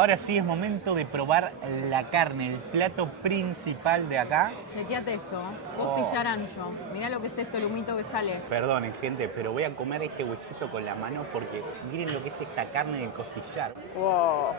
Ahora sí es momento de probar la carne, el plato principal de acá. Chequeate esto, costillar ancho. Mirá lo que es esto, el humito que sale. Perdonen, gente, pero voy a comer este huesito con la mano porque miren lo que es esta carne del costillar. Wow.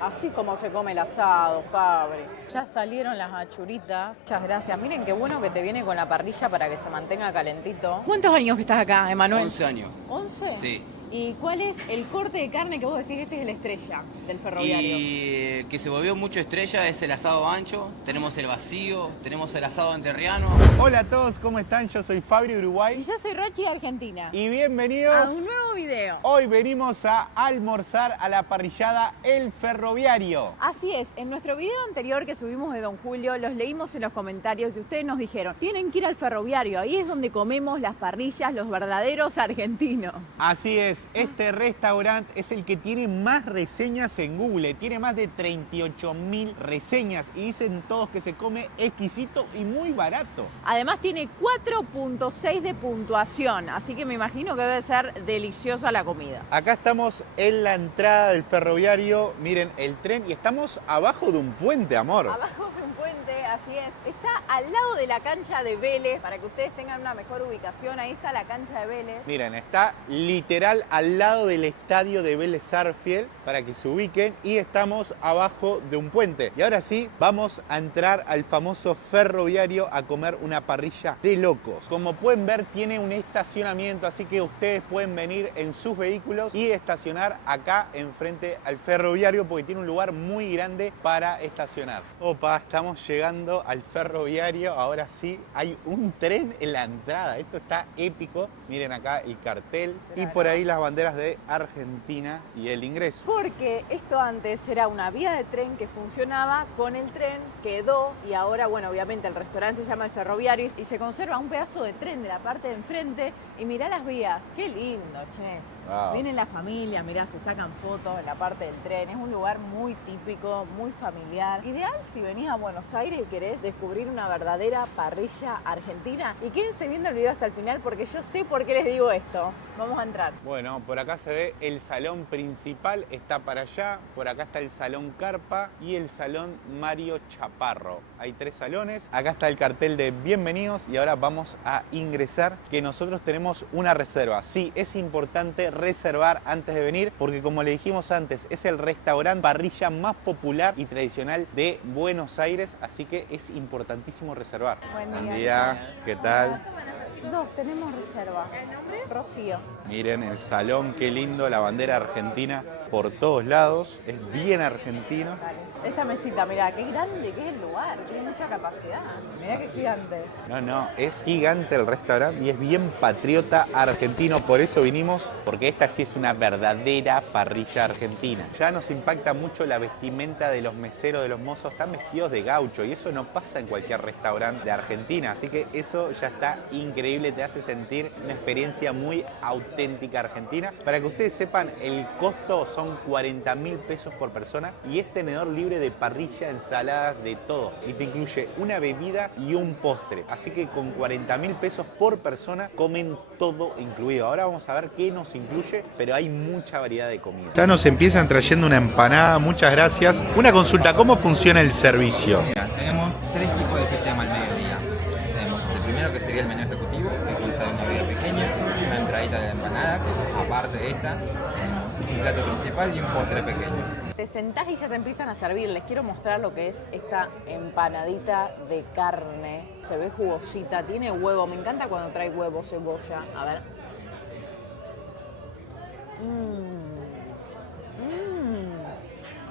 Así como se come el asado, Fabri. Ya salieron las achuritas. Muchas gracias. Miren qué bueno que te viene con la parrilla para que se mantenga calentito. ¿Cuántos años que estás acá, Emanuel? 11 años. ¿11? Sí. ¿Y cuál es el corte de carne que vos decís este es la estrella del ferroviario? Y que se volvió mucho estrella es el asado ancho, tenemos el vacío, tenemos el asado entrerriano. Hola a todos, ¿cómo están? Yo soy Fabri Y Uruguay yo soy Rochi Argentina. y bienvenidos. A un nuevo video. Hoy venimos a almorzar a la parrillada El Ferroviario. Así es, en nuestro video anterior que subimos de Don Julio, los leímos en los comentarios y ustedes nos dijeron, tienen que ir al ferroviario, ahí es donde comemos las parrillas, los verdaderos argentinos. Así es, este restaurante es el que tiene más reseñas en Google, tiene más de 38.000 reseñas y dicen todos que se come exquisito y muy barato. Además tiene 4.6 de puntuación, así que me imagino que debe ser deliciosa la comida. Acá estamos en la entrada del ferroviario, miren el tren y estamos abajo de un puente, amor. Abajo de un puente, así es. Está al lado de la cancha de Vélez, para que ustedes tengan una mejor ubicación, ahí está la cancha de Vélez. Miren, está literal al lado del estadio de Vélez Sarsfield, para que se ubiquen, y estamos abajo de un puente. Y ahora sí, vamos a entrar al famoso ferroviario a comer una parrilla de locos. Como pueden ver, tiene un estacionamiento, así que ustedes pueden venir en sus vehículos y estacionar acá enfrente al ferroviario, porque tiene un lugar muy grande para estacionar. Opa, estamos llegando al ferroviario. Ahora sí, hay un tren en la entrada. Esto está épico. Miren acá el cartel y por ahí las banderas de Argentina y el ingreso. Porque esto antes era una vía de tren que funcionaba, con el tren quedó y ahora, bueno, obviamente el restaurante se llama El Ferroviario y se conserva un pedazo de tren de la parte de enfrente y mirá las vías, qué lindo, che. Wow. Vienen las familias, mirá, se sacan fotos en la parte del tren, es un lugar muy típico, muy familiar. Ideal si venís a Buenos Aires y querés descubrir una verdadera parrilla argentina. Y quédense viendo el video hasta el final porque yo sé por qué les digo esto. Vamos a entrar. Bueno, por acá se ve el salón principal, está para allá. Por acá está el salón Carpa y el salón Mario Chaparro. Hay 3 salones. Acá está el cartel de bienvenidos y ahora vamos a ingresar, que nosotros tenemos una reserva. Sí, es importante reservar antes de venir porque, como le dijimos antes, es el restaurante parrilla más popular y tradicional de Buenos Aires, así que es importantísimo reservar. Buen día. ¿Qué tal? Dos, tenemos reserva. ¿El nombre? Rocío. Miren el salón, qué lindo, la bandera argentina por todos lados, es bien argentino. Dale. Esta mesita, mirá, qué grande que es el lugar, tiene mucha capacidad. Mirá qué gigante. No, es gigante el restaurante y es bien patriota argentino, por eso vinimos, porque esta sí es una verdadera parrilla argentina. Ya nos impacta mucho la vestimenta de los meseros, de los mozos, están vestidos de gaucho y eso no pasa en cualquier restaurante de Argentina, así que eso ya está increíble, te hace sentir una experiencia muy auténtica argentina. Para que ustedes sepan, el costo son 40.000 pesos por persona y es tenedor libre de parrilla, ensaladas, de todo. Y te incluye una bebida y un postre. Así que con 40.000 pesos por persona comen todo incluido. Ahora vamos a ver qué nos incluye, pero hay mucha variedad de comida. Ya nos empiezan trayendo una empanada, muchas gracias. Una consulta, ¿cómo funciona el servicio? Mira, tenemos 3 tipos de sistema al mediodía. Tenemos el primero, que sería el menú ejecutivo, que consta de una bebida pequeña, una entradita de la empanada, que es aparte de esta, un plato principal y un postre pequeño. Te sentás y ya te empiezan a servir. Les quiero mostrar lo que es esta empanadita de carne. Se ve jugosita, tiene huevo. Me encanta cuando trae huevo, cebolla. A ver.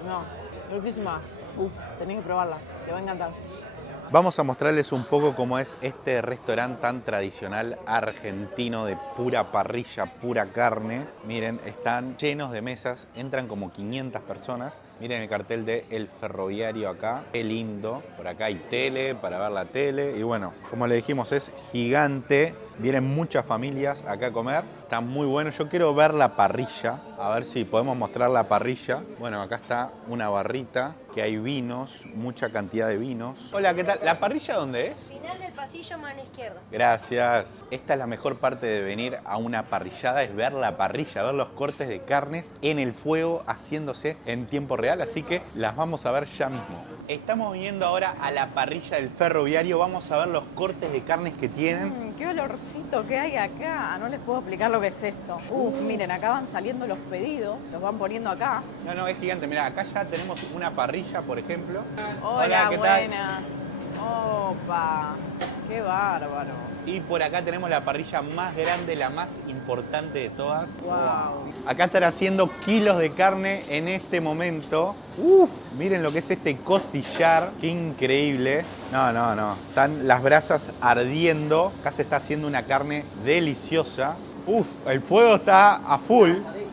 No, riquísima. Uf, tenés que probarla. Te va a encantar. Vamos a mostrarles un poco cómo es este restaurante tan tradicional argentino de pura parrilla, pura carne. Miren, están llenos de mesas, entran como 500 personas. Miren el cartel de El Ferroviario acá, qué lindo. Por acá hay tele para ver la tele y bueno, como le dijimos, es gigante. Vienen muchas familias acá a comer. Está muy bueno. Yo quiero ver la parrilla. A ver si podemos mostrar la parrilla. Bueno, acá está una barrita, que hay vinos, mucha cantidad de vinos. Hola, ¿qué tal? ¿La parrilla dónde es? Final del pasillo, mano izquierda. Gracias. Esta es la mejor parte de venir a una parrillada, es ver la parrilla, ver los cortes de carnes en el fuego haciéndose en tiempo real, así que las vamos a ver ya mismo. Estamos viniendo ahora a la parrilla del Ferroviario, vamos a ver los cortes de carnes que tienen. Qué olorcito que hay acá. No les puedo explicar lo que es esto. Uf, miren, acá van saliendo los pedidos, los van poniendo acá. No, es gigante. Mira, acá ya tenemos una parrilla, por ejemplo. Hola, ¿qué tal? buena. Opa, qué bárbaro. Y por acá tenemos la parrilla más grande, la más importante de todas. Wow. Acá están haciendo kilos de carne en este momento. Miren lo que es este costillar. Qué increíble. No. Están las brasas ardiendo. Acá se está haciendo una carne deliciosa. El fuego está a full.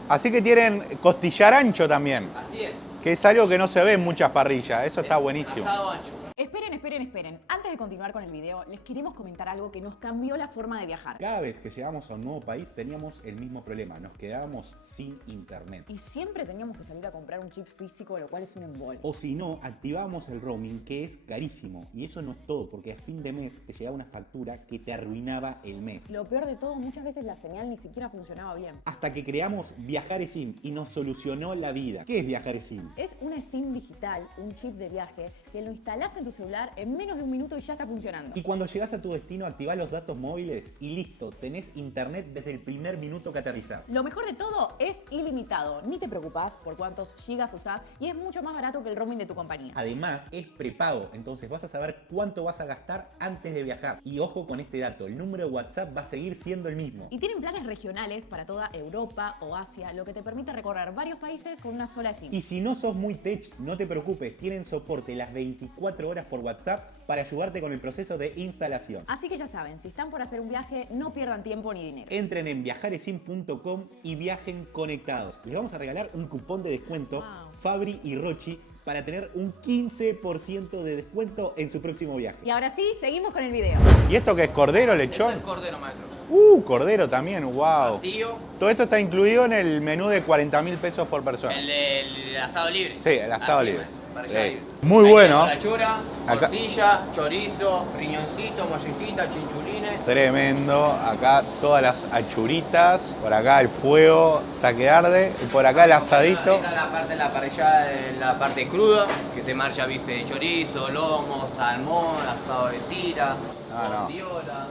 Así que tienen costillar ancho también. Así es. Que es algo que no se ve en muchas parrillas. Eso está buenísimo. Asado ancho. Esperen. Antes de continuar con el video, les queremos comentar algo que nos cambió la forma de viajar. Cada vez que llegamos a un nuevo país teníamos el mismo problema. Nos quedábamos sin internet. Y siempre teníamos que salir a comprar un chip físico, lo cual es un embole. O si no, activábamos el roaming, que es carísimo. Y eso no es todo, porque a fin de mes te llegaba una factura que te arruinaba el mes. Lo peor de todo, muchas veces la señal ni siquiera funcionaba bien. Hasta que creamos Viajar-eSIM y nos solucionó la vida. ¿Qué es Viajar-eSIM? Es una SIM digital, un chip de viaje, que lo instalás en tu celular en menos de un minuto y ya está funcionando. Y cuando llegás a tu destino, activás los datos móviles y listo, tenés internet desde el primer minuto que aterrizás. Lo mejor de todo es ilimitado. Ni te preocupás por cuántos gigas usás y es mucho más barato que el roaming de tu compañía. Además, es prepago, entonces vas a saber cuánto vas a gastar antes de viajar. Y ojo con este dato, el número de WhatsApp va a seguir siendo el mismo. Y tienen planes regionales para toda Europa o Asia, lo que te permite recorrer varios países con una sola SIM. Y si no sos muy tech, no te preocupes, tienen soporte las 24 horas por WhatsApp para ayudarte con el proceso de instalación. Así que ya saben, si están por hacer un viaje, no pierdan tiempo ni dinero. Entren en viajaresim.com y viajen conectados. Les vamos a regalar un cupón de descuento, Fabri y Rochi, para tener un 15% de descuento en su próximo viaje. Y ahora sí, seguimos con el video. ¿Y esto qué es? ¿Cordero, Eso lechón? es cordero, maestro. Cordero también, wow. Vacío. Todo esto está incluido en el menú de 40.000 pesos por persona. El asado libre. Sí, el asado Así, libre. parrilla libre. Muy Ahí bueno. tenemos la chura, Acá- morcilla, chorizo, riñoncito, mollejita, chinchulines. Tremendo. Acá todas las achuritas. Por acá el fuego está que arde. Y por acá el asadito. Esta es la parte de la parrilla, la parte cruda, que se marcha bife de chorizo, lomo, salmón, asado de tira, No. bondiola.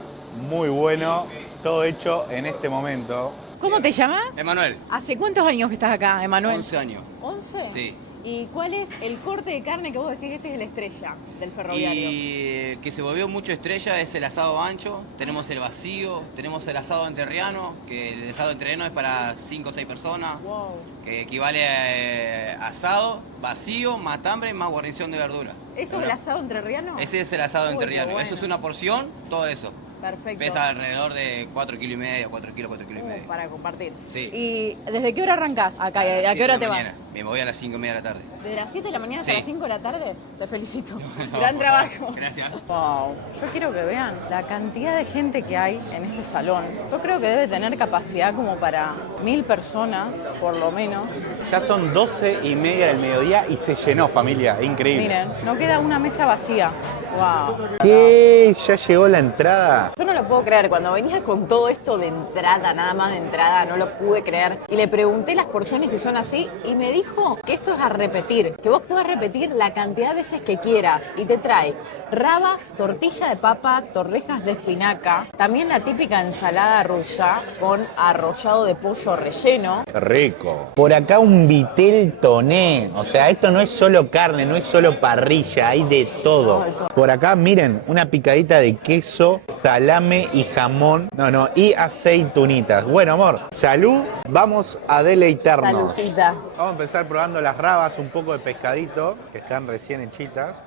Muy bueno. Todo hecho en este momento. ¿Cómo te llamas? Emanuel, ¿Hace cuántos años que estás acá, Emanuel? 11 años. ¿11? Sí. ¿Y cuál es el corte de carne que vos decís que este es la estrella del ferroviario? Y el que se volvió mucho estrella es el asado ancho, tenemos el vacío, tenemos el asado entrerriano, que el asado entrerriano es para 5 o 6 personas, Wow. que equivale a asado, vacío, matambre más guarnición de verdura. ¿Eso es el asado entrerriano? Ese es el asado Uy, entrerriano, qué bueno. eso es una porción, todo eso. Perfecto. Pesa alrededor de 4,5 kilos, 4 kilos y medio. Para compartir. Sí. ¿Y desde qué hora arrancás acá? ¿A qué hora te vas? Me voy a las 5:30 de la tarde. ¿De las 7 de la mañana hasta Sí. las 5 de la tarde? Te felicito. No, Gran por trabajo. favor. Gracias. Wow. Yo quiero que vean la cantidad de gente que hay en este salón. Yo creo que debe tener capacidad como para 1000 personas, por lo menos. Ya son 12:30 del mediodía y se llenó, familia. Increíble. Miren, no queda una mesa vacía. Wow. ¿Qué? ¿Ya llegó la entrada? Yo no lo puedo creer, cuando venía con todo esto de entrada, nada más de entrada, no lo pude creer. Y le pregunté las porciones si son así y me dijo que esto es a repetir, que vos puedes repetir la cantidad de veces que quieras. Y te trae rabas, tortilla de papa, torrejas de espinaca, también la típica ensalada rusa con arrollado de pollo relleno. Rico. Por acá un vitel toné. O sea, esto no es solo carne, no es solo parrilla, hay de todo. Por acá, miren, una picadita de queso, salame y jamón. Y aceitunitas. Bueno, amor, salud. Vamos a deleitarnos. Salucita. Vamos a empezar probando las rabas, un poco de pescadito, que están recién hechitas.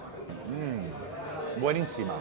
Buenísima.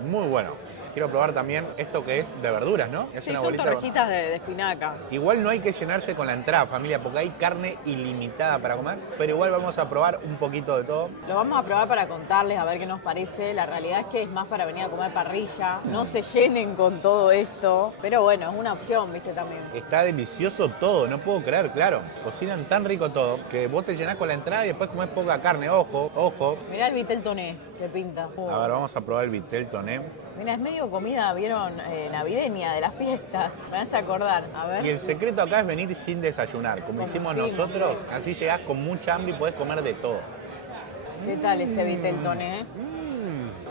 Muy bueno. Quiero probar también esto que es de verduras, ¿no? Es Sí, una son bolita torrejitas de espinaca. Igual no hay que llenarse con la entrada, familia, porque hay carne ilimitada para comer, pero igual vamos a probar un poquito de todo. Lo vamos a probar para contarles, a ver qué nos parece. La realidad es que es más para venir a comer parrilla. No se llenen con todo esto, pero bueno, es una opción, viste, también. Está delicioso todo, no puedo creer, claro. Cocinan tan rico todo que vos te llenás con la entrada y después comés poca carne. Ojo, ojo. Mirá el vitel toné, que pinta. A ver, vamos a probar el vitel toné. Mira, es medio comida, ¿vieron? Navideña, de las fiestas. Me hace acordar. A ver. Y el secreto acá es venir sin desayunar, como hicimos nosotros. Así llegás con mucha hambre y podés comer de todo. ¿Qué tal ese vitel toné?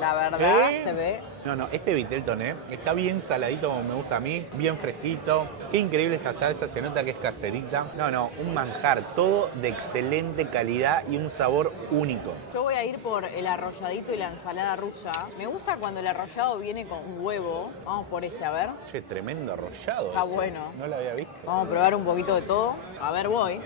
La verdad, ¿Sí? se ve. No, este vitel toné está bien saladito como me gusta a mí, bien fresquito. Qué increíble esta salsa, se nota que es caserita. No, un manjar, todo de excelente calidad y un sabor único. Yo voy a ir por el arrolladito y la ensalada rusa. Me gusta cuando el arrollado viene con huevo. Vamos por este, a ver. Che, tremendo arrollado. Está ese. bueno. No lo había visto. Vamos a probar un poquito de todo. A ver, voy.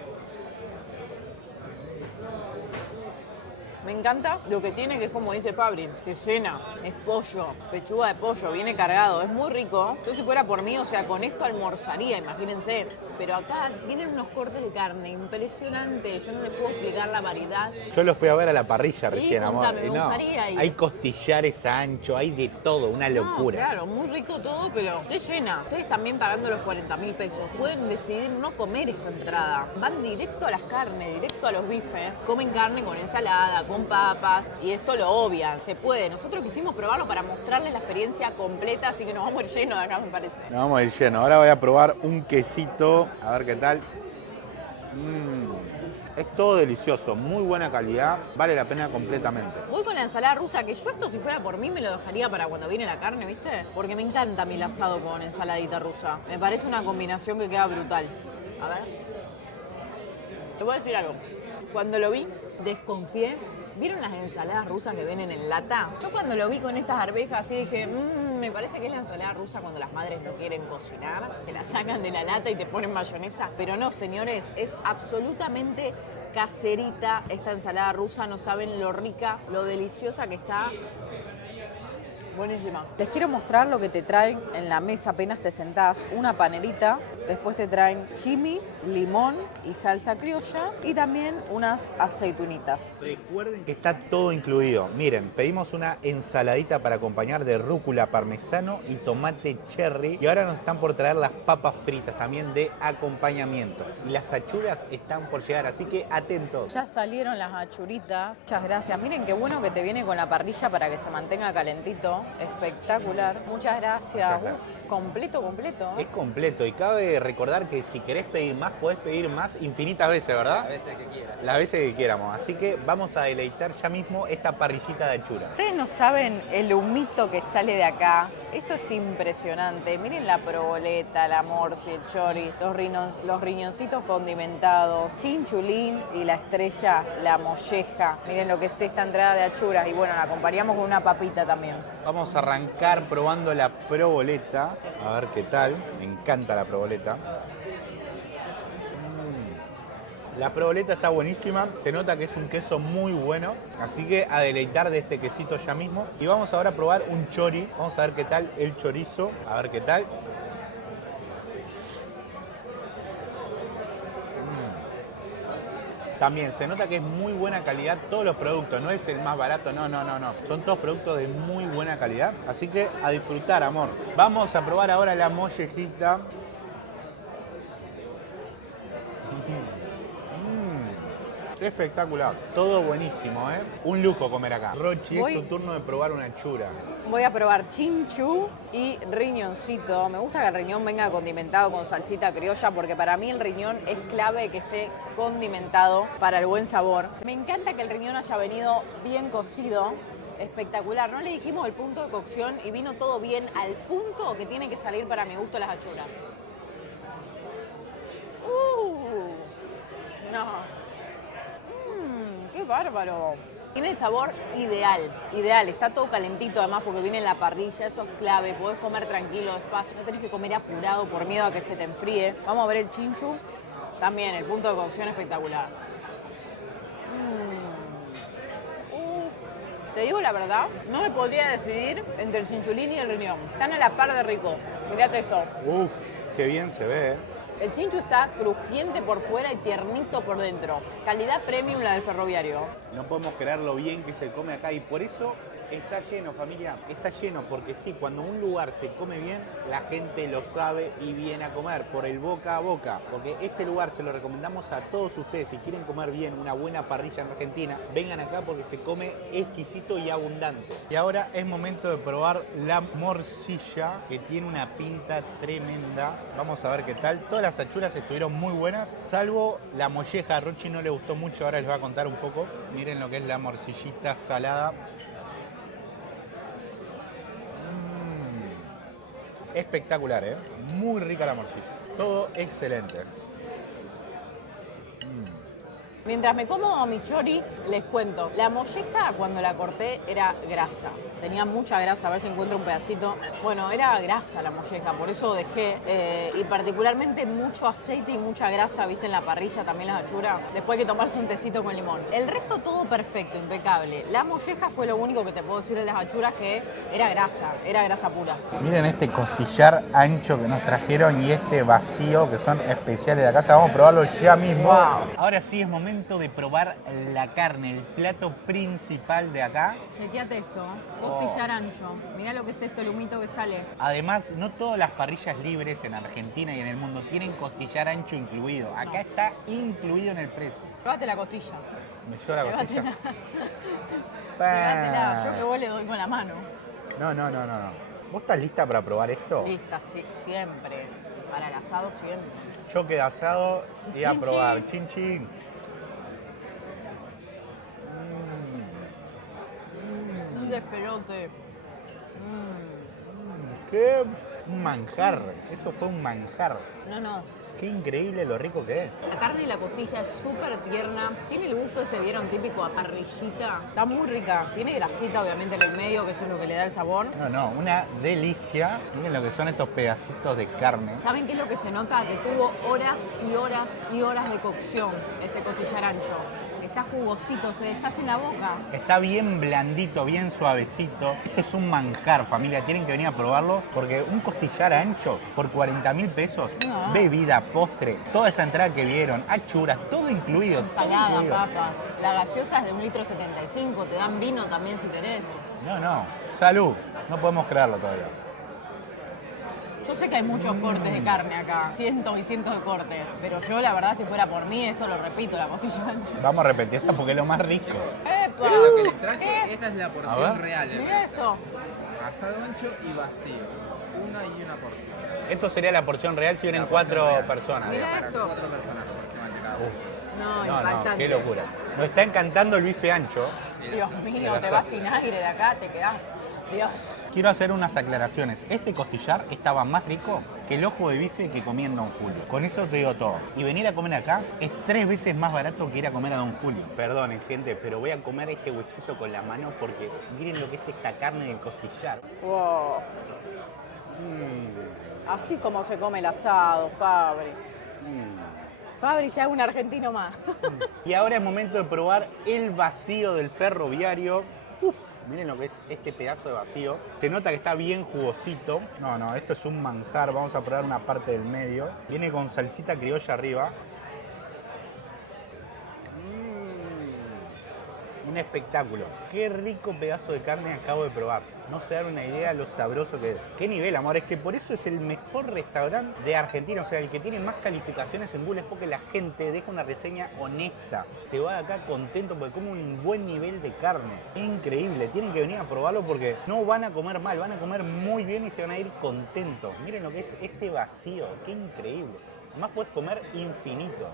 Me encanta lo que tiene, que es como dice Fabri, te llena, es pollo, pechuga de pollo, viene cargado, es muy rico. Yo si fuera por mí, o sea, con esto almorzaría, imagínense. Pero acá tienen unos cortes de carne impresionantes, yo no les puedo explicar la variedad. Yo lo fui a ver a la parrilla recién, amor. contame, me Y no, gustaría ir. hay costillares ancho, hay de todo, una locura. No, claro, muy rico todo, pero te llena. Ustedes también pagando los 40.000 pesos pueden decidir no comer esta entrada. Van directo a las carnes, directo a los bifes. Comen carne con ensalada, con papas, y esto lo obvian, se puede. Nosotros quisimos probarlo para mostrarles la experiencia completa, así que nos vamos a ir llenos de acá, me parece. Nos vamos a ir lleno. Ahora voy a probar un quesito, a ver qué tal. Es todo delicioso, muy buena calidad, vale la pena completamente. Voy con la ensalada rusa, que yo esto si fuera por mí me lo dejaría para cuando viene la carne, ¿viste? Porque me encanta mi asado con ensaladita rusa. Me parece una combinación que queda brutal. A ver. Te voy a decir algo. Cuando lo vi, desconfié. ¿Vieron las ensaladas rusas que vienen en lata? Yo cuando lo vi con estas arvejas así dije, me parece que es la ensalada rusa cuando las madres no quieren cocinar, que la sacan de la lata y te ponen mayonesa. Pero no, señores, es absolutamente caserita esta ensalada rusa. No saben lo rica, lo deliciosa que está. Buenísima. Les quiero mostrar lo que te traen en la mesa apenas te sentás. Una panerita, después te traen chimi, limón y salsa criolla y también unas aceitunitas. Recuerden que está todo incluido. Miren, pedimos una ensaladita para acompañar de rúcula, parmesano y tomate cherry. Y ahora nos están por traer las papas fritas también de acompañamiento. Y las achuras están por llegar, así que atentos. Ya salieron las achuritas. Muchas gracias. Miren qué bueno que te viene con la parrilla para que se mantenga calentito. Espectacular. Muchas gracias. Muchas gracias. Uf, completo. Es completo y cabe recordar que si querés pedir más, podés pedir más infinitas veces, ¿verdad? A veces que quieras. Las veces que quieramos. Así que vamos a deleitar ya mismo esta parrillita de achura. Ustedes no saben el humito que sale de acá. Esto es impresionante. Miren la proboleta, la morsi, el chori, los riñoncitos condimentados, chinchulín y la estrella, la molleja. Miren lo que es esta entrada de achuras. Y bueno, la acompañamos con una papita también. Vamos a arrancar probando la proboleta. A ver qué tal. Me encanta la proboleta. La proboleta está buenísima, se nota que es un queso muy bueno, así que a deleitar de este quesito ya mismo. Y vamos ahora a probar un chori, vamos a ver qué tal el chorizo, a ver qué tal. También se nota que es muy buena calidad todos los productos, no es el más barato, no. Son todos productos de muy buena calidad, así que a disfrutar, amor. Vamos a probar ahora la mollejita. Espectacular, todo buenísimo, ¿eh? Un lujo comer acá. Rochi, es tu turno de probar una chura. Voy a probar chinchu y riñoncito. Me gusta que el riñón venga condimentado con salsita criolla porque para mí el riñón es clave que esté condimentado para el buen sabor. Me encanta que el riñón haya venido bien cocido. Espectacular. No le dijimos el punto de cocción y vino todo bien al punto que tiene que salir para mi gusto las achuras. No. ¡Qué bárbaro! Tiene el sabor ideal, está todo calentito además porque viene en la parrilla, eso es clave, podés comer tranquilo, despacio, no tenés que comer apurado por miedo a que se te enfríe. Vamos a ver el chinchu, también el punto de cocción espectacular. Te digo la verdad, no me podría decidir entre el chinchulín y el riñón. Están a la par de rico. Mirate esto. Uf, qué bien se ve. El chinchu está crujiente por fuera y tiernito por dentro. Calidad premium la del Ferroviario. No podemos creer lo bien que se come acá y por eso está lleno, familia. Está lleno porque sí, cuando un lugar se come bien, la gente lo sabe y viene a comer por el boca a boca. Porque este lugar se lo recomendamos a todos ustedes. Si quieren comer bien una buena parrilla en Argentina, vengan acá porque se come exquisito y abundante. Y ahora es momento de probar la morcilla, que tiene una pinta tremenda. Vamos a ver qué tal. Todas las achuras estuvieron muy buenas, salvo la molleja. A Rochi no le gustó mucho, ahora les voy a contar un poco. Miren lo que es la morcillita salada. Espectacular, ¿eh? Muy rica la morcilla. Todo excelente. Mientras me como mi chori, les cuento. La molleja, cuando la corté, era grasa. Tenía mucha grasa, a ver si encuentro un pedacito. Bueno, era grasa la molleja, por eso dejé. Y particularmente mucho aceite y mucha grasa, viste, en la parrilla, también las achuras. Después hay que tomarse un tecito con limón. El resto todo perfecto, impecable. La molleja fue lo único que te puedo decir de las achuras, que era grasa pura. Miren este costillar ancho que nos trajeron y este vacío, que son especiales de la casa. Vamos a probarlo ya mismo. Wow. Ahora sí es momento de probar la carne, el plato principal de acá. Chequeate esto, costillar ancho. Mirá lo que es esto, el humito que sale. Además, no todas las parrillas libres en Argentina y en el mundo tienen costillar ancho incluido. Acá está incluido en el precio. Llévate la costilla. ¿Me llevo la costilla? Llévatela, yo que vos le doy con la mano. No. ¿Vos estás lista para probar esto? Lista, sí, siempre. Para el asado, siempre. Choque de asado y a Chin, probar. Chin, chin. Un despelote. ¡Qué manjar! Eso fue un manjar. No. Qué increíble lo rico que es. La carne y la costilla es súper tierna. Tiene el gusto ese, vieron, típico a parrillita. Está muy rica. Tiene grasita, obviamente, en el medio, que eso es lo que le da el sabor. No, una delicia. Miren lo que son estos pedacitos de carne. ¿Saben qué es lo que se nota? Que tuvo horas y horas y horas de cocción este costillar ancho. Está jugosito, se deshace en la boca. Está bien blandito, bien suavecito. Esto es un manjar, familia. Tienen que venir a probarlo porque un costillar ancho por 40.000 pesos, No. bebida, postre, toda esa entrada que vieron, achuras, todo incluido. todo Ensalada, incluido. papa. La gaseosa es de 1,75 litro. Te dan vino también si querés. No. Salud. No podemos creerlo todavía. Yo sé que hay muchos cortes de carne acá, cientos y cientos de cortes, pero yo la verdad si fuera por mí, esto lo repito, la costilla ancha. Vamos a repetir esto porque es lo más rico. ¡Epa! Es lo que les traje. ¿Qué? Esta es la A ver. porción real. del Mirá resto. esto. Asado ancho y vacío. Una y una porción. Esto sería la porción real si vienen La porción 4 real. personas. Mirá Para esto. 4 personas aproximadamente cada uno. No, impactante. qué locura. Nos está encantando el bife ancho. Dios mío, te vas sin aire de acá, te quedás. Dios. Quiero hacer unas aclaraciones. Este costillar estaba más rico que el ojo de bife que comí en Don Julio. Con eso te digo todo. Y venir a comer acá es 3 veces más barato que ir a comer a Don Julio. Perdonen, gente, pero voy a comer este huesito con la mano porque miren lo que es esta carne del costillar. Wow. Así como se come el asado, Fabri. Fabri ya es un argentino más. Y ahora es momento de probar el vacío del Ferroviario. Uf, miren lo que es este pedazo de vacío. Se nota que está bien jugosito. No, esto es un manjar. Vamos a probar una parte del medio. Viene con salsita criolla arriba. Un espectáculo. Qué rico pedazo de carne acabo de probar. No se dan una idea de lo sabroso que es. Qué nivel, amor. Es que por eso es el mejor restaurante de Argentina. O sea, el que tiene más calificaciones en Google es porque la gente deja una reseña honesta. Se va de acá contento porque come un buen nivel de carne. Increíble. Tienen que venir a probarlo porque no van a comer mal. Van a comer muy bien y se van a ir contentos. Miren lo que es este vacío. Qué increíble. Además puedes comer infinito.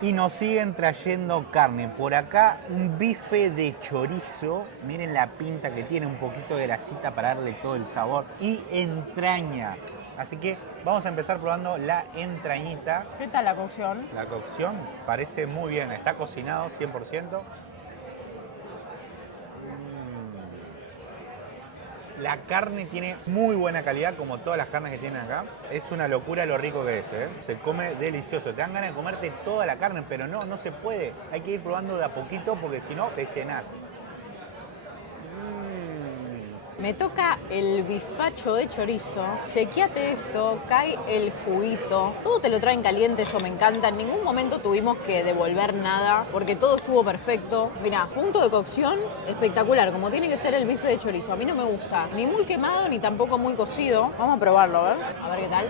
Y nos siguen trayendo carne. Por acá un bife de chorizo. Miren la pinta que tiene, un poquito de grasita para darle todo el sabor. Y entraña. Así que vamos a empezar probando la entrañita. ¿Qué tal la cocción? La cocción parece muy bien. Está cocinado 100%. La carne tiene muy buena calidad, como todas las carnes que tienen acá. Es una locura lo rico que es, ¿eh? Se come delicioso. Te dan ganas de comerte toda la carne, pero no se puede. Hay que ir probando de a poquito porque si no, te llenás. Me toca el bifacho de chorizo. Chequeate esto, cae el juguito. Todo te lo traen caliente, eso me encanta. En ningún momento tuvimos que devolver nada porque todo estuvo perfecto. Mirá, punto de cocción espectacular, como tiene que ser el bife de chorizo. A mí no me gusta ni muy quemado ni tampoco muy cocido. Vamos a probarlo, a ver. A ver qué tal.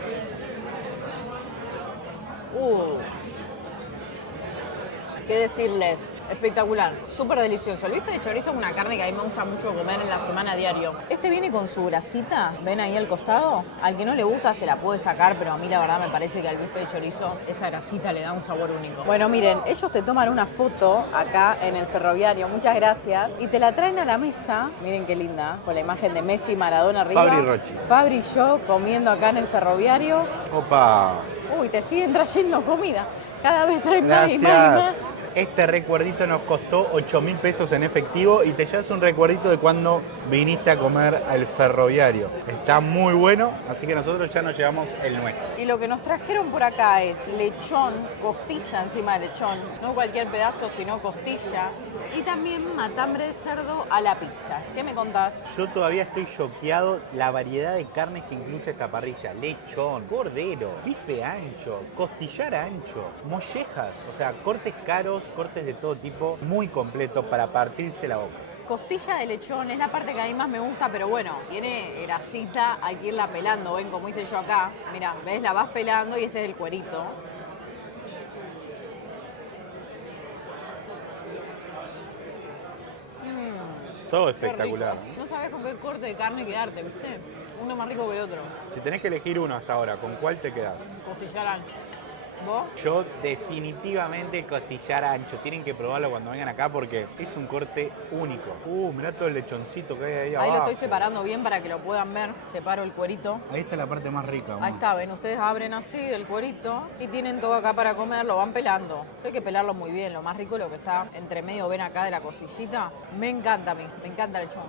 ¿Qué decirles? Espectacular, súper delicioso. El bife de chorizo es una carne que a mí me gusta mucho comer en la semana a diario. Este viene con su grasita, ven ahí al costado. Al que no le gusta se la puede sacar, pero a mí la verdad me parece que al bife de chorizo esa grasita le da un sabor único. Bueno, miren, ellos te toman una foto acá en el ferroviario, muchas gracias, y te la traen a la mesa. Miren qué linda, con la imagen de Messi y Maradona arriba. Fabri Rochi. Fabri y yo comiendo acá en el ferroviario. Opa. Uy, te siguen trayendo comida. Cada vez traen más y más y más. Gracias. Este recuerdito nos costó 8.000 pesos en efectivo y te llevas un recuerdito de cuando viniste a comer al ferroviario. Está muy bueno, así que nosotros ya nos llevamos el nuestro. Y lo que nos trajeron por acá es lechón, costilla encima de lechón, no cualquier pedazo, sino costilla. Y también matambre de cerdo a la pizza. ¿Qué me contás? Yo todavía estoy choqueado la variedad de carnes que incluye esta parrilla. Lechón, cordero, bife ancho, costillar ancho, mollejas, o sea, cortes caros, cortes de todo tipo, muy completo para partirse la boca. Costilla de lechón es la parte que a mí más me gusta, pero bueno, tiene grasita, hay que irla pelando, ven como hice yo acá. Mira, ves, la vas pelando y este es el cuerito. Todo Qué espectacular. rico. No sabes con qué corte de carne quedarte, ¿viste? Uno más rico que el otro. Si tenés que elegir uno hasta ahora, ¿con cuál te quedás? Costillar ancho. ¿Vos? Yo definitivamente costillar ancho. Tienen que probarlo cuando vengan acá porque es un corte único. Mirá todo el lechoncito que hay ahí abajo. Ahí lo estoy separando bien para que lo puedan ver. Separo el cuerito. Ahí está la parte más rica. Ahí está, ven, ustedes abren así del cuerito y tienen todo acá para comer, lo van pelando. Hay que pelarlo muy bien, lo más rico es lo que está entre medio, ven acá de la costillita. Me encanta a mí, me encanta el lechón.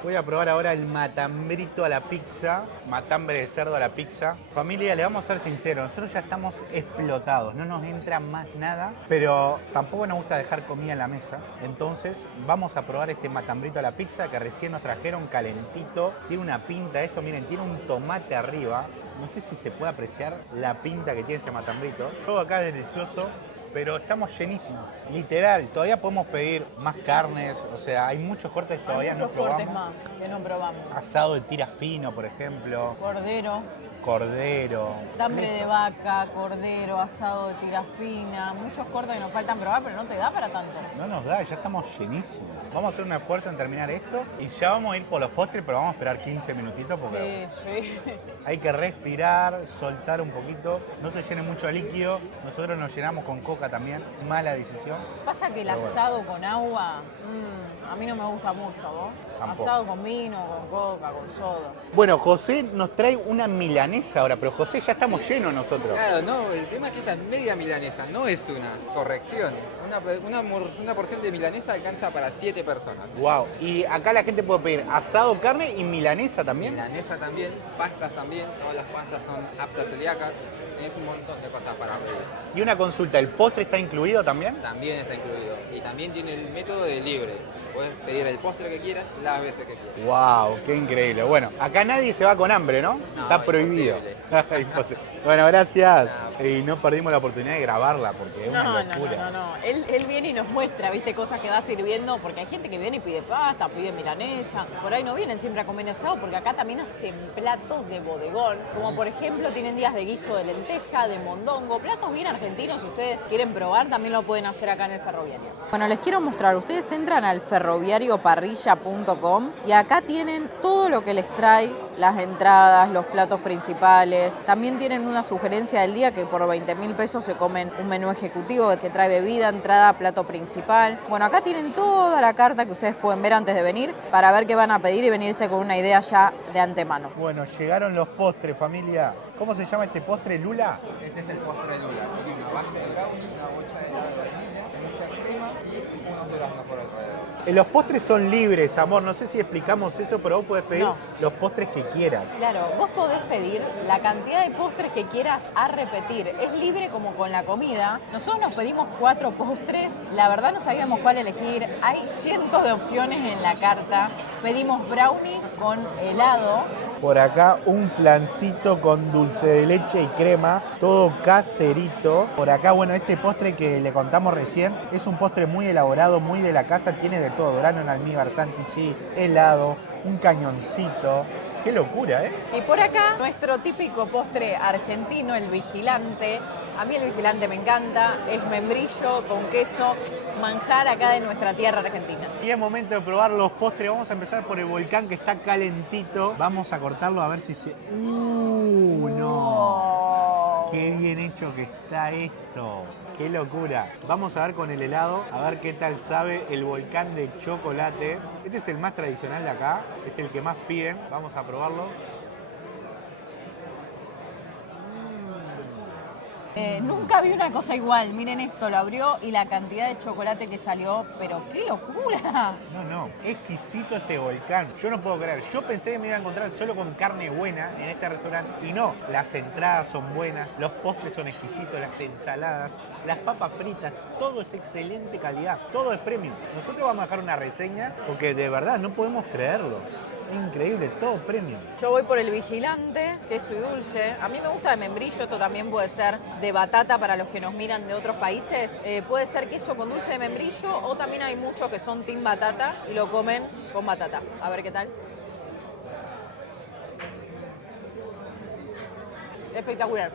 Voy a probar ahora el matambrito a la pizza, matambre de cerdo a la pizza. Familia, le vamos a ser sinceros, nosotros ya estamos explotados, no nos entra más nada, pero tampoco nos gusta dejar comida en la mesa. Entonces vamos a probar este matambrito a la pizza que recién nos trajeron calentito. Tiene una pinta esto, miren, tiene un tomate arriba. No sé si se puede apreciar la pinta que tiene este matambrito. Todo acá es delicioso. Pero estamos llenísimos, literal, todavía podemos pedir más carnes, o sea, hay muchos cortes que todavía no probamos. Muchos cortes más que no probamos. Asado de tira fino, por ejemplo, cordero, Matambre de vaca, cordero, asado de tira fina, muchos cortes que nos faltan probar, pero no te da para tanto. No nos da, ya estamos llenísimos. Vamos a hacer un esfuerzo en terminar esto y ya vamos a ir por los postres, pero vamos a esperar 15 minutitos porque Sí. hay que respirar, soltar un poquito, no se llene mucho de líquido. Nosotros nos llenamos con coca también, mala decisión. Pasa que el Pero bueno. asado con agua, a mí no me gusta mucho, ¿a vos? Tampoco. Asado con vino, con coca, con soda. Bueno, José nos trae una milanesa ahora, pero José, ya estamos llenos nosotros. Claro, no, el tema es que esta media milanesa no es una corrección. Una porción de milanesa alcanza para 7 personas. Wow. Y acá la gente puede pedir asado, carne y milanesa también. Milanesa también, pastas también, todas las pastas son aptas celíacas. Tenés un montón de cosas para pedir. Y una consulta, ¿el postre está incluido también? También está incluido. Y también tiene el método de libre. Puedes pedir el postre que quieras las veces que quieras. Wow, qué increíble. Bueno, acá nadie se va con hambre, ¿no? No, Está prohibido. imposible. Imposible. Bueno, gracias. Y no perdimos la oportunidad de grabarla porque es una locura. No. Él viene y nos muestra, viste, cosas que va sirviendo, porque hay gente que viene y pide pasta, pide milanesa. Por ahí no vienen siempre a comer asado, porque acá también hacen platos de bodegón. Como por ejemplo, tienen días de guiso de lenteja, de mondongo, platos bien argentinos. Si ustedes quieren probar, también lo pueden hacer acá en el ferroviario. Bueno, les quiero mostrar. Ustedes entran al ferroviarioparrilla.com y acá tienen todo lo que les trae, las entradas, los platos principales. También tienen una sugerencia del día que por 20.000 pesos se comen un menú ejecutivo que trae bebida, entrada, plato principal. Bueno, acá tienen toda la carta que ustedes pueden ver antes de venir para ver qué van a pedir y venirse con una idea ya de antemano. Bueno, llegaron los postres, familia. ¿Cómo se llama este postre, Lula? Este es el postre de Lula. Tiene una base de brownie, una bocha de helado de vainilla, mucha crema y unos duraznos por alrededor. Los postres son libres, amor. No sé si explicamos eso, pero vos podés pedir No. los postres que quieras. Claro, vos podés pedir la cantidad de postres que quieras a repetir. Es libre como con la comida. Nosotros nos pedimos 4 postres. La verdad no sabíamos cuál elegir. Hay cientos de opciones en la carta. Pedimos brownie con helado. Por acá un flancito con dulce de leche y crema, todo caserito. Por acá, bueno, este postre que le contamos recién es un postre muy elaborado, muy de la casa, tiene de todo, grano en almíbar, chantilly, helado, un cañoncito. ¡Qué locura, eh! Y por acá, nuestro típico postre argentino, el vigilante. A mí el vigilante me encanta, es membrillo con queso, manjar acá de nuestra tierra argentina. Y es momento de probar los postres. Vamos a empezar por el volcán que está calentito. Vamos a cortarlo a ver si se... ¡No! ¡Qué bien hecho que está esto! ¡Qué locura! Vamos a ver con el helado, a ver qué tal sabe el volcán de chocolate. Este es el más tradicional de acá, es el que más piden. Vamos a probarlo. Nunca vi una cosa igual. Miren esto, lo abrió y la cantidad de chocolate que salió. ¡Pero qué locura! No, exquisito este volcán. Yo no puedo creer. Yo pensé que me iba a encontrar solo con carne buena en este restaurante y no. Las entradas son buenas, los postres son exquisitos, las ensaladas, las papas fritas, todo es excelente calidad, todo es premium. Nosotros vamos a dejar una reseña porque de verdad no podemos creerlo. Es increíble, todo premium. Yo voy por el vigilante, queso y dulce. A mí me gusta de membrillo, esto también puede ser de batata para los que nos miran de otros países. Puede ser queso con dulce de membrillo o también hay muchos que son team batata y lo comen con batata. A ver qué tal. Espectacular.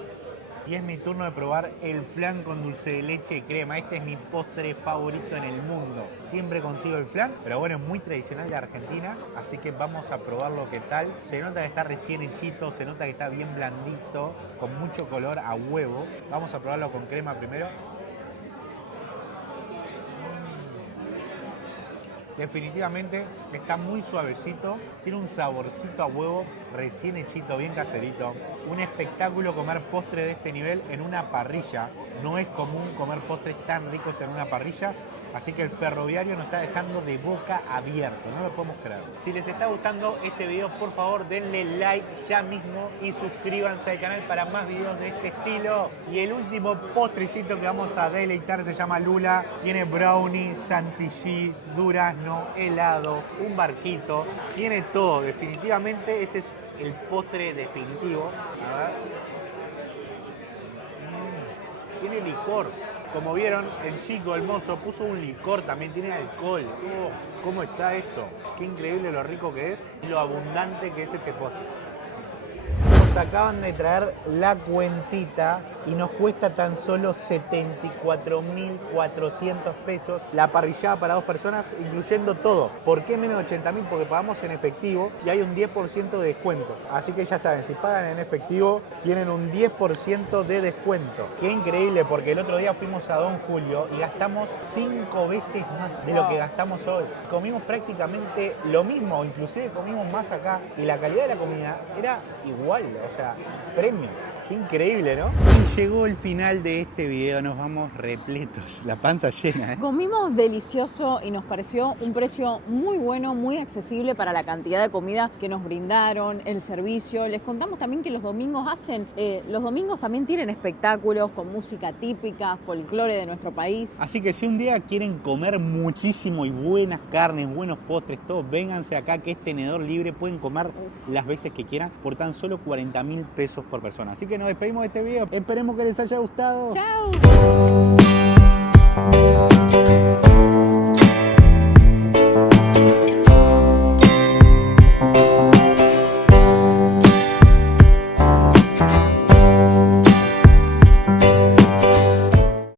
Y es mi turno de probar el flan con dulce de leche y crema. Este es mi postre favorito en el mundo. Siempre consigo el flan, pero bueno, es muy tradicional de Argentina, así que vamos a probarlo qué tal. Se nota que está recién hechito, se nota que está bien blandito, con mucho color a huevo. Vamos a probarlo con crema primero. Definitivamente está muy suavecito, tiene un saborcito a huevo, recién hechito, bien caserito. Un espectáculo comer postre de este nivel en una parrilla. No es común comer postres tan ricos en una parrilla, así que el ferroviario nos está dejando de boca abierto, no lo podemos creer. Si les está gustando este video, por favor denle like ya mismo y suscríbanse al canal para más videos de este estilo. Y el último postrecito que vamos a deleitar se llama Lula. Tiene brownie, chantilly, durazno, helado, un barquito. Tiene todo, definitivamente este es el postre definitivo. A ver. Tiene licor. Como vieron, el chico, el mozo, puso un licor, también tiene alcohol. Oh, ¿cómo está esto? Qué increíble lo rico que es y lo abundante que es este postre. Nos acaban de traer la cuentita y nos cuesta tan solo 74.400 pesos la parrillada para 2 personas, incluyendo todo. ¿Por qué menos de 80.000? Porque pagamos en efectivo y hay un 10% de descuento. Así que ya saben, si pagan en efectivo, tienen un 10% de descuento. Qué increíble, porque el otro día fuimos a Don Julio y gastamos 5 veces más de lo que gastamos hoy. Comimos prácticamente lo mismo, inclusive comimos más acá y la calidad de la comida era igual, o sea, premium. Qué increíble, ¿no? Y llegó el final de este video, nos vamos repletos, la panza llena, ¿eh? Comimos delicioso y nos pareció un precio muy bueno, muy accesible para la cantidad de comida que nos brindaron, el servicio. Les contamos también que los domingos también tienen espectáculos con música típica, folclore de nuestro país. Así que si un día quieren comer muchísimo y buenas carnes, buenos postres, todo, vénganse acá que es tenedor libre, pueden comer las veces que quieran por tan solo 40.000 pesos por persona. Así que nos despedimos de este video, esperemos que les haya gustado. ¡Chao!